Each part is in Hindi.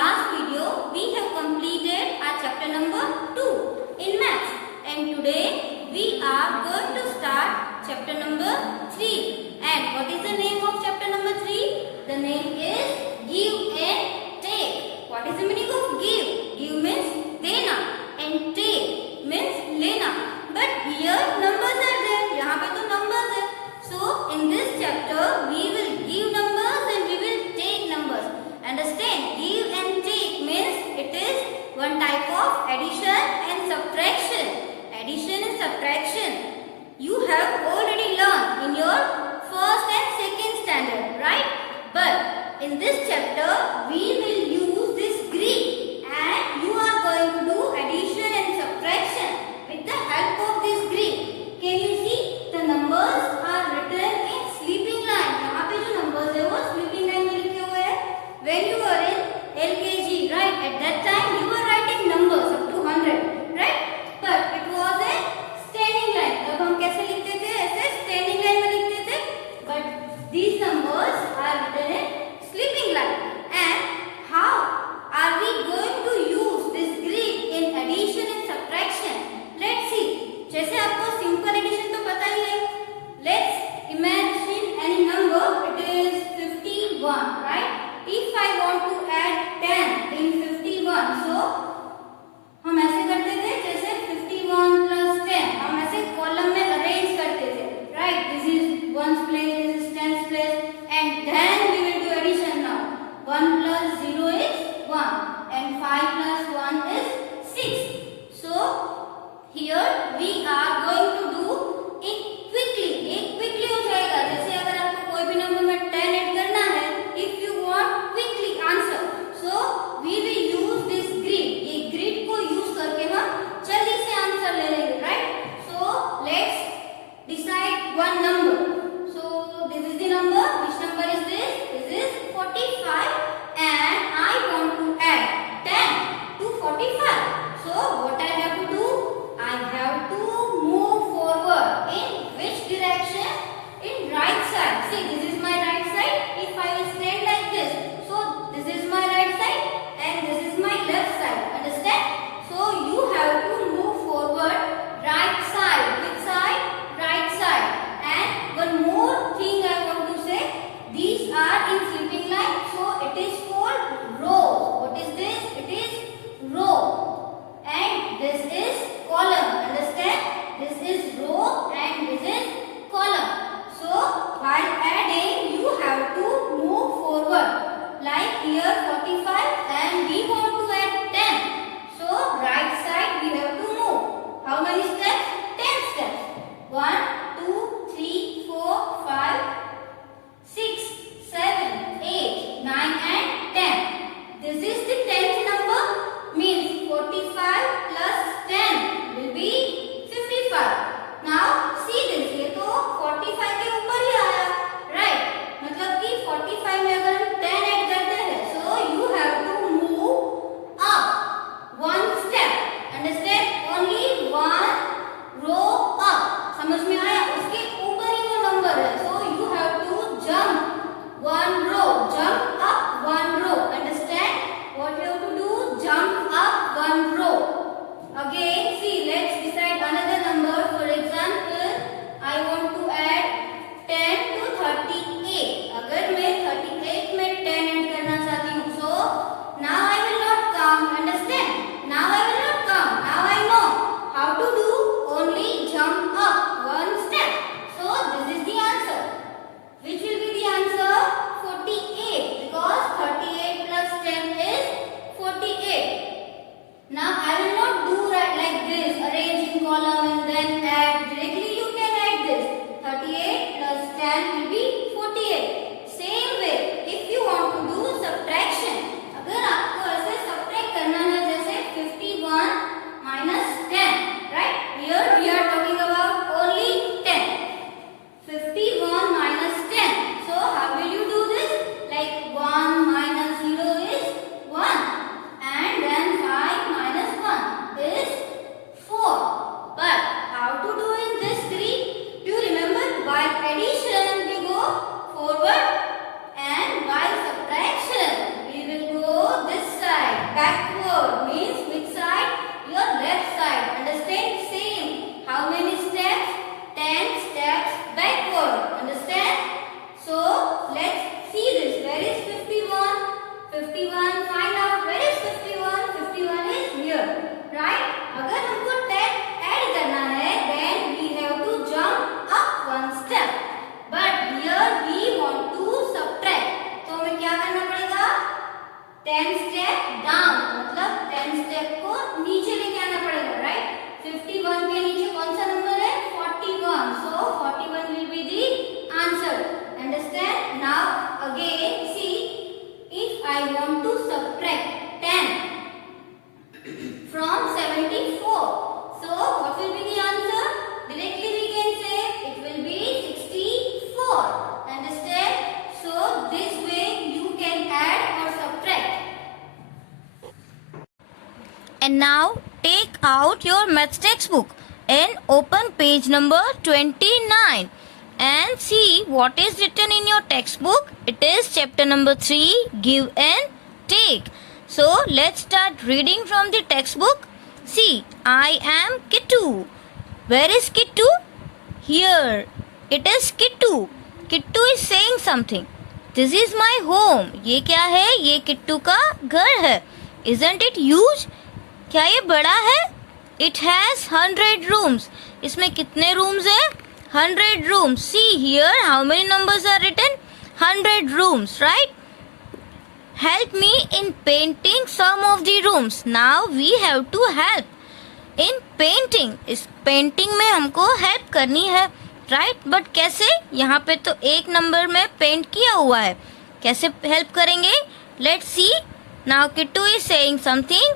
last video, we have completed our chapter number 2 in maths, and today we are going to start chapter number 3. And what is the name of chapter number 3? The name is Give and Take. What is the meaning of give? Give means देना and take means लेना. But here numbers are there. यहाँ पे तो numbers है. So in this chapter we will give numbers and we will take numbers. Understand? Give and take means it is one type of addition and subtraction. Addition and subtraction you have already learned in your first and second standard, right? But in this chapter we will use this Greek and you are going to do addition and subtraction with the help of this Greek. Can you see the numbers are written in sleeping line? यहाँ पे जो numbers है वो sleeping line में लिखे हुए हैं. When you were in LKG, right? At that time you were writing numbers up to 100, right? But it was a standing line. तब हम कैसे लिखते थे? ऐसे standing line में लिखते थे. But these numbers are written in sleeping line. And how are we going to use this Greek in addition and subtraction? Let's see. जैसे आपको simple addition तो पता ही है. Let's imagine any number. It is 51, right? If I want to add 10 in 51, so हम ऐसे करते थे जैसे 51 plus 10. हम ऐसे कॉलम में अरेंज करते थे, right? This is ones place, this is tens place, and then we will do addition now. 1 plus 0 is 1, and 5 plus 1 is 6. So here we are going to do it quickly. एक quickly हो जाएगा. जैसे अगर आपको कोई भी नंबर में 10 ऐड करना है, if you want quickly answer, so we will use this grid. ये grid को use करके हम जल्दी से आंसर ले लेंगे, right? So let's decide one number. So this is the number. Which number is this? This is 45, and I want to add 10 to 45. So what I have to do? I have to move forward. In which direction? In right side. See, this is my right side. If I will stand like this, so this is my right side and this is my left side. Understand? So you have to move forward right side. Which side? Right side. And one more thing I want to say. These are in sleeping line. So it is called row. What is this? It is row. And this is column. Understand? This is row and this is column. So while adding you have to move forward. Like here 45 and we want to add 10. So right side we have to move. How many steps? 10 steps. 1, 2, 3, 4, 5, 6, 7, 8, 9 and 10. This is the 10th number. Means 45 plus 10 will be 55. Now see this. ये तो 45 के ऊपर ही आया, right? मतलब कि 45 में अगर हम 10 ऐड करते हैं, so you have to move up one step. Understand? Only one row up. समझ में आया? उसके ऊपर ही वो नंबर है. So you have to jump one row. Jump up one row. Understand? What you have to do? Jump up one row. Again, see, let's decide another number. For example, I want to add 10 to 38. अगर मैं 38 में 10 ऐड करना चाहती हूँ, so now I will not count. Understand? Now I will not count. Now I know how to do. Only jump up one step. So this is the answer. Which will be the answer? 48. Because 38 plus 10 is 48. Now I will not do right like this, arrange in column and then add. Directly you can add this. 38 plus 10 will be 48. Same way, if you want to do subtraction, अगर आपको स्टेप को नीचे लेके आना पड़ेगा, राइट? 51 के नीचे कौन सा नंबर है? 41. So 41 will be the answer. Understand? Now again see, if I want to subtract 10 from 74, so what will be the answer? Directly we can say it will be 64. Understand? So this way you can add or subtract. And now take out your maths textbook and open page number 29 and see what is written in your textbook. It is chapter number 3, give and take. So let's start reading from the textbook. See, I am Kittu. Where is Kittu? Here. It is Kittu. Kittu is saying something. This is my home. ये क्या है? ये किट्टू का घर है. Isn't it huge? क्या ये बड़ा है? It has 100 rooms. इसमें कितने rooms है? 100 rooms. See here, how many numbers are written? 100 rooms, right? Help me in painting some of the rooms. Now we have to help in painting. इस painting में हमको help करनी है, right? But कैसे? यहाँ पे तो एक नंबर में पेंट किया हुआ है. कैसे help करेंगे? Let's see. Now Kittu is saying something.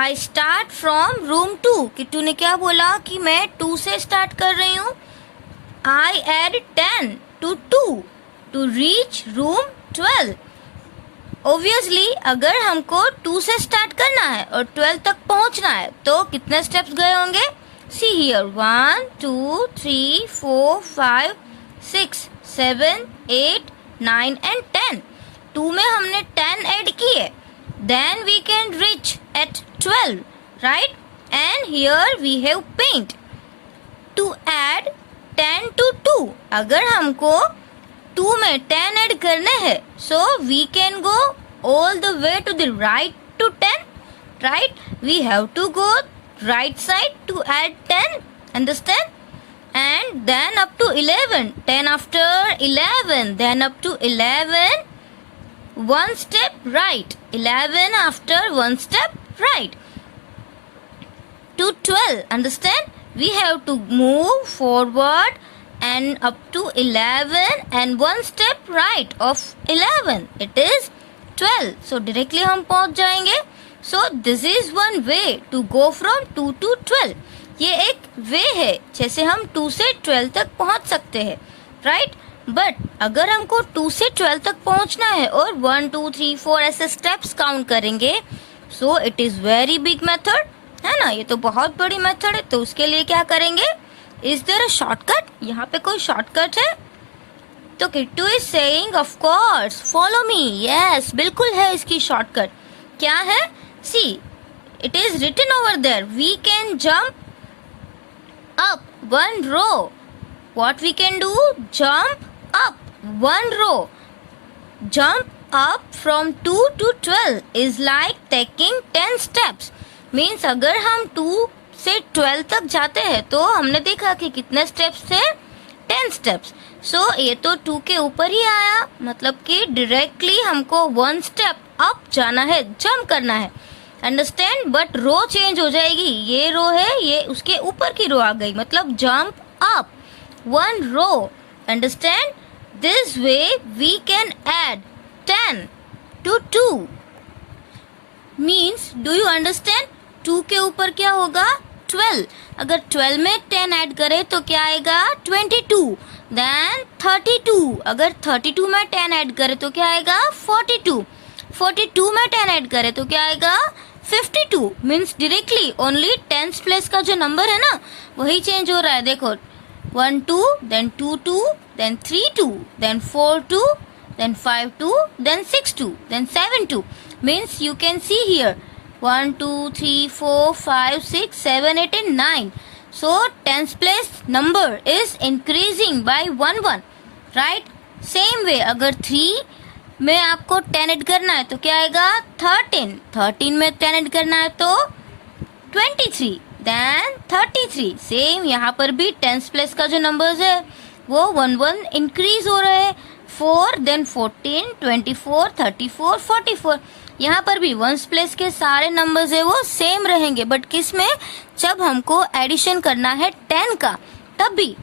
I start from room 2. Kittu ने क्या बोला कि मैं 2 से स्टार्ट कर रही हूँ. I add 10 to 2 to reach room 12. Obviously अगर हमको 2 से स्टार्ट करना है और 12 तक पहुँचना है तो कितने स्टेप्स गए होंगे? See here, 1 2 3 4 5 6 7 8 9 and 10. 2 में हमने 10 ऐड किए. Then we can reach at 12, right? And here we have paint. To add 10 to 2. अगर हमको 2 में 10 ऐड करने हैं, so we can go all the way to the right to 10, right? We have to go right side to add 10. Understand? And then up to 11. 10 after 11. Then up to 11. One step right. 11 after one step right. To 12. Understand? We have to move forward and up to 11 and one step right of 11. It is 12. So directly हम पहुंच जाएंगे. So this is one way to go from 2 to 12. ये एक वे है जैसे हम 2 से 12 तक पहुंच सकते हैं, right? बट अगर हमको 2 से 12 तक पहुंचना है और 1 2 3 4 ऐसे स्टेप्स काउंट करेंगे, so it is very big method, है ना? ये तो बहुत बड़ी मेथड है. तो उसके लिए क्या करेंगे? Is there a shortcut? यहाँ पे कोई शॉर्टकट है? तो Kittu is saying of course follow me. Yes, बिल्कुल है इसकी शॉर्टकट. क्या है? See, it is written over there. We can jump up 1 row. What we can do? Jump up 1 row. Jump up from 2 to 12 is like taking 10 steps. Means अगर हम 2 से 12 तक जाते हैं तो हमने देखा कि कितने स्टेप्स थे? 10 स्टेप्स. सो ये तो 2 के ऊपर ही आया, मतलब कि डायरेक्टली हमको 1 स्टेप अप जाना है, जंप करना है. अंडरस्टैंड? बट रो चेंज हो जाएगी. ये रो है, ये उसके ऊपर की रो आ गई, मतलब jump up 1 row. Understand? This way we can add 10 to 2. Means, do you understand? 2 के ऊपर क्या होगा? 12. अगर 12 में 10 ऐड करें तो क्या आएगा? 22. Then 32. अगर 32 में 10 ऐड करें तो क्या आएगा? 42. 42 में 10 ऐड करें तो क्या आएगा? 52. Means directly only 10th place का जो नंबर है ना वही चेंज हो रहा है. देखो, 1 2, then 2 2, then 3 2, then 4 2, then 5 2, then 6 2, then 7 2. Means you can see here 1 2 3 4 5 6 7 8 and 9. So 10th place number is increasing by 1 1, right? Same way अगर 3 में आपको 10 ऐड करना है तो क्या आएगा? 13. 13 में 10 ऐड करना है तो 23. Then 33. सेम यहाँ पर भी 10th प्लेस का जो नंबर्स है वो 1 इंक्रीज हो रहे हैं। 4 देन 14, 24, 34, 44। यहाँ पर भी वंस प्लेस के सारे नंबर्स है वो सेम रहेंगे, बट किस में, जब हमको एडिशन करना है 10 का तब भी।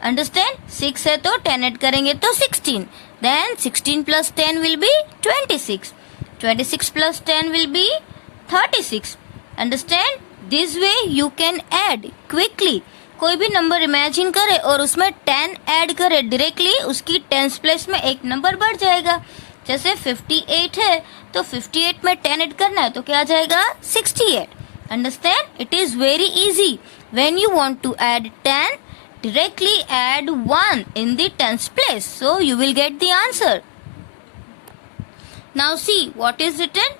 अंडरस्टैंड? 6 है तो 10 ऐड करेंगे तो 16, then 16 plus 10 will be 26, 26 plus 10 will be 36। Understand? This way you can add quickly. कोई भी नंबर इमेजिन करे और उसमें 10 ऐड करे डायरेक्टली, उसकी टेंस प्लेस में एक नंबर बढ़ जाएगा। जैसे 58 है तो 58 में 10 ऐड करना है तो क्या आ जाएगा, 68। Understand? It is very easy. When you want to add 10, directly add 1 in the tens place, so you will get the answer. Now see what is written.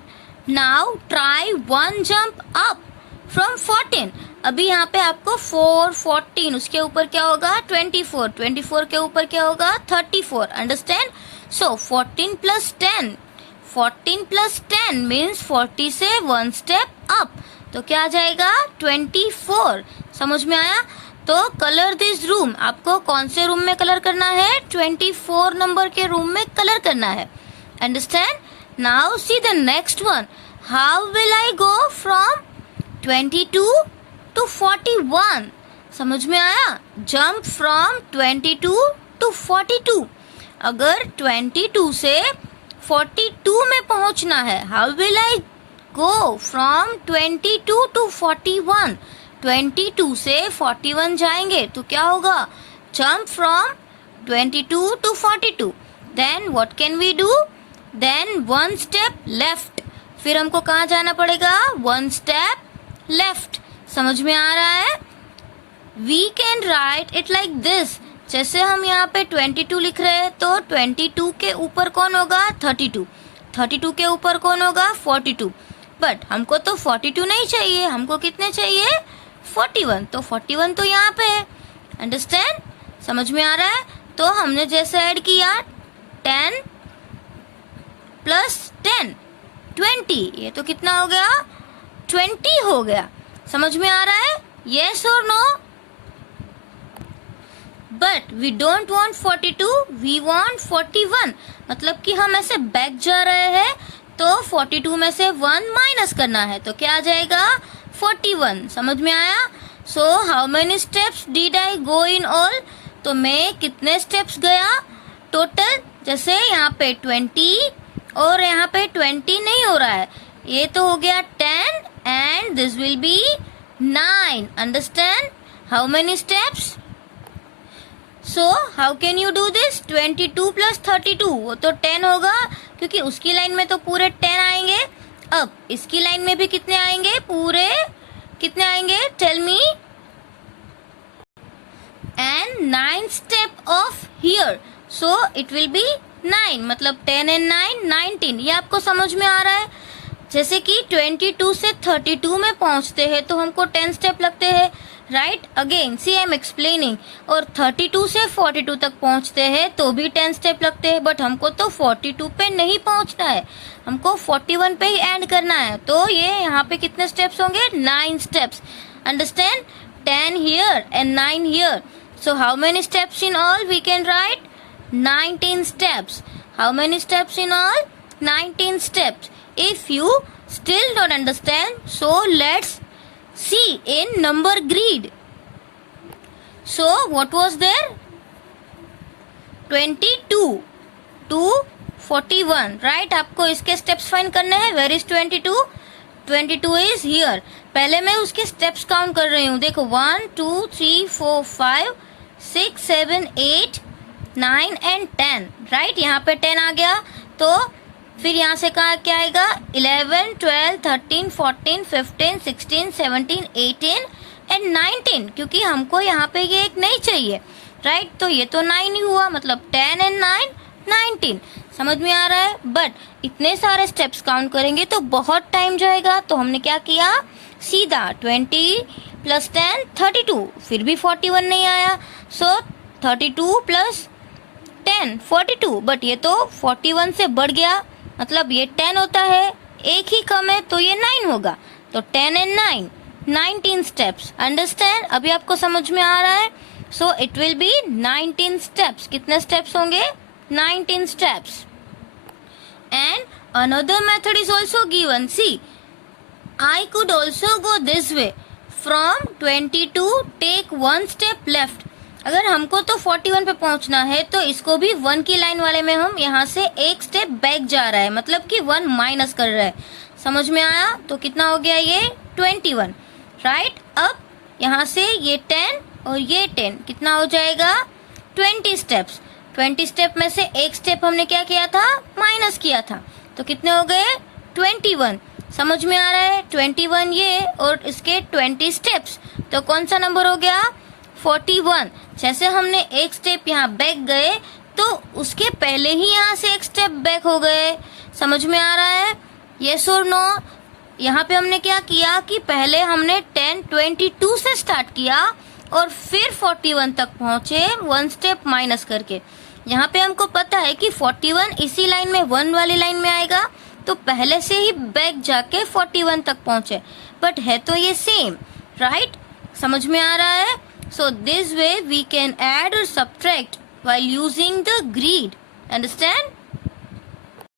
Now try one jump up from 14. अभी यहाँ पे आपको 4, 14, उसके ऊपर क्या होगा 24, 24 के ऊपर क्या होगा 34. Understand? So 14 plus 10, 14 plus 10 means 40 से 1 step up, तो क्या आ जाएगा 24. समझ में आया? तो कलर दिस रूम, आपको कौन से रूम में कलर करना है, 24 नंबर के रूम में कलर करना है। Understand? Now see the next one. How will I go from 22 to 41? समझ में आया? Jump from 22 to 42। अगर 22 से 42 में पहुंचना है, how will I go from 22 to 41? 22 से 41 जाएंगे तो क्या होगा, jump from 22 to 42। Then what can we do, then 1 step left. फिर हमको कहाँ जाना पड़ेगा, 1 स्टेप लेफ्ट। समझ में आ रहा है? We can write it like this. जैसे हम यहाँ पे 22 लिख रहे हैं तो 22 के ऊपर कौन होगा, 32, 32 के ऊपर कौन होगा 42। बट हमको तो 42 नहीं चाहिए, हमको कितने चाहिए 41, तो 41 तो यहाँ पे है। अंडरस्टैंड? समझ में आ रहा है? तो हमने जैसे ऐड किया 10 प्लस 10 20, ये तो कितना हो गया 20 हो गया। समझ में आ रहा है? यस और no? But we don't want 42, we want 41। मतलब कि हम ऐसे बैक जा रहे हैं तो 42 में से 1 माइनस करना है, तो क्या आ जाएगा 41। समझ में आया? सो how many steps did I go in all? तो मैं कितने स्टेप्स गया टोटल? जैसे यहाँ पे 20 और यहाँ पे 20 नहीं हो रहा है, ये तो हो गया 10 and this will be 9. Understand? How many steps? So how can you do this? 22 plus 32, वो तो 10 होगा क्योंकि उसकी लाइन में तो पूरे 10 आएंगे। अब इसकी लाइन में भी कितने आएंगे, पूरे कितने आएंगे, tell me. And 9 step off here, so it will be 9, मतलब 10 एंड 9 19। ये आपको समझ में आ रहा है? जैसे कि 22 से 32 में पहुंचते हैं तो हमको 10 स्टेप लगते हैं, right? Again see I am explaining. और 32 से 42 तक पहुंचते हैं तो भी 10 स्टेप लगते हैं, बट हमको तो 42 पे नहीं पहुंचना है, हमको 41 पे ही एंड करना है। तो ये यहाँ पे कितने स्टेप्स होंगे, 9 steps. Understand? 10 here and 9 here, so how many steps in all we can write, 19 steps. How many steps in all? 19 steps. If you still don't understand, so let's see in number grid. So what was there? 22 to 41, right? आपको इसके steps find करने हैं. Where is 22? 22 is here. पहले मैं उसके steps count कर रही हूँ. देखो 1 2 3 4 5 6 7 8 9 एंड 10, राइट? यहाँ पे 10 आ गया तो फिर यहाँ से कहा क्या आएगा, 11 12 13 14 15 16 17 18 एंड 19, क्योंकि हमको यहाँ पे ये एक नहीं चाहिए, राइट? तो ये तो 9 ही हुआ, मतलब 10 एंड 9 19। समझ में आ रहा है? बट इतने सारे स्टेप्स काउंट करेंगे तो बहुत टाइम जाएगा, तो हमने क्या किया, सीधा 20 प्लस 10 32, फिर भी 41 नहीं आया, सो 32 प्लस 10 42, बट ये तो 41 से बढ़ गया, मतलब ये 10 होता है, एक ही कम है तो ये 9 होगा, तो 10 एंड 9 19 स्टेप्स। अंडरस्टैंड? अभी आपको समझ में आ रहा है? सो इट विल बी 19 स्टेप्स. कितने स्टेप्स होंगे? 19 steps. And another method is also given. See, I could also go this way. From 22 take one step left. अगर हमको तो 41 पे पहुंचना है तो इसको भी 1 की लाइन वाले में हम यहाँ से एक स्टेप बैक जा रहा है, मतलब कि 1 माइनस कर रहा है. समझ में आया? तो कितना हो गया ये? 21. राइट. अब यहाँ से ये 10 और ये 10 कितना हो जाएगा? 20 स्टेप्स. 20 स्टेप में से एक स्टेप हमने क्या किया था? माइनस किया था. तो कितने हो गए? 21. समझ में आ रहा है? 21 ये और इसके 20 स्टेप्स. तो कौन सा नंबर हो गया? 41. जैसे हमने एक स्टेप यहाँ बैक गए तो उसके पहले ही यहाँ से एक स्टेप बैक हो गए. समझ में आ रहा है? यस और नो? यहाँ पे हमने क्या किया कि पहले हमने 1022 से स्टार्ट किया और फिर 41 तक पहुंचे 1 स्टेप माइनस करके. यहाँ पे हमको पता है कि 41 इसी लाइन में 1 वाली लाइन में आएगा, तो पहले से ही बैक जाके 41 तक पहुंचे. बट है तो ये सेम. राइट. समझ में आ रहा है? So this way we can add और subtract while using the grid. Understand?